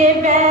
give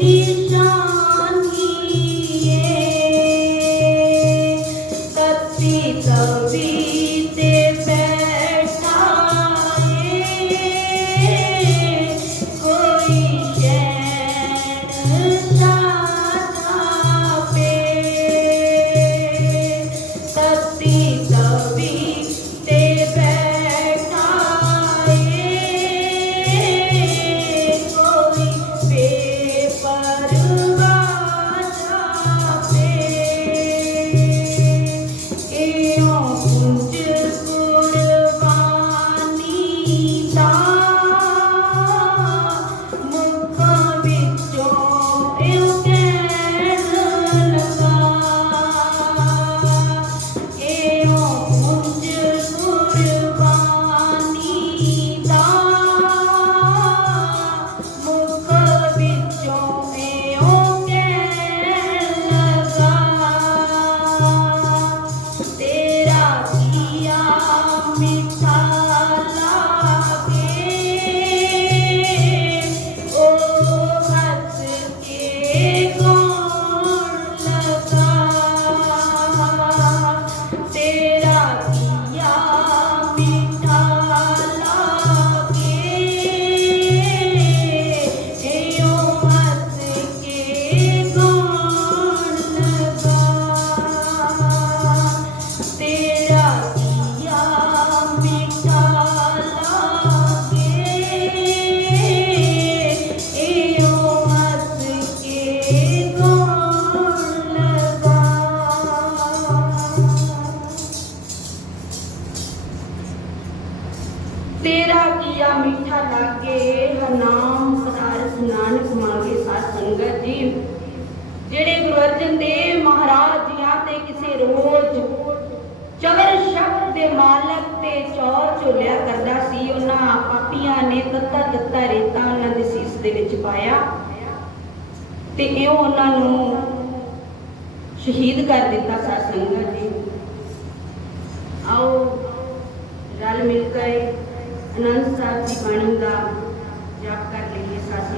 ਤੇ ਤੇਰਾ ਕੀਆ ਮਿੱਠਾ ਲਾਗੇ, ਹਰਨਾਮ ਪਦਾਰਥ ਨਾਨਕ ਮਾਗੇ ਸਾਧ ਸੰਗਤ ਜੀ। ਜਿਹੜੇ ਗੁਰੂ ਅਰਜਨ ਦੇਵ ਮਹਾਰਾਜ ਜੀਆਂ ਤੇ ਕਿਸੇ ਰੋਜ਼ ਚਵਰ ਸ਼ਬਦ ਦੇ ਮਾਲਕ ਤੇ ਚੌਰ ਝੋਲਿਆ ਕਰਦਾ ਸੀ, ਉਹਨਾਂ ਪਾਪੀਆਂ ਨੇ ਤੱਤਾ ਤੱਤਾ ਰੇਤਾ ਉਹਨਾਂ ਦੇ ਸੀਸ ਦੇ ਵਿੱਚ ਪਾਇਆ ਤੇ ਇਹ ਉਹਨਾਂ ਨੂੰ ਸ਼ਹੀਦ ਕਰ ਦਿੱਤਾ ਸਾਧ ਸੰਗਤ ਜੀ। ਆਓ ਰਲ ਮਿਲ ਕੇ ਅਨੰਦ ਸਾਹਿਬ ਦੀ ਬਾਣੀ ਦਾ ਜਾਪ ਕਰ ਲਈਏ ਸਾਧ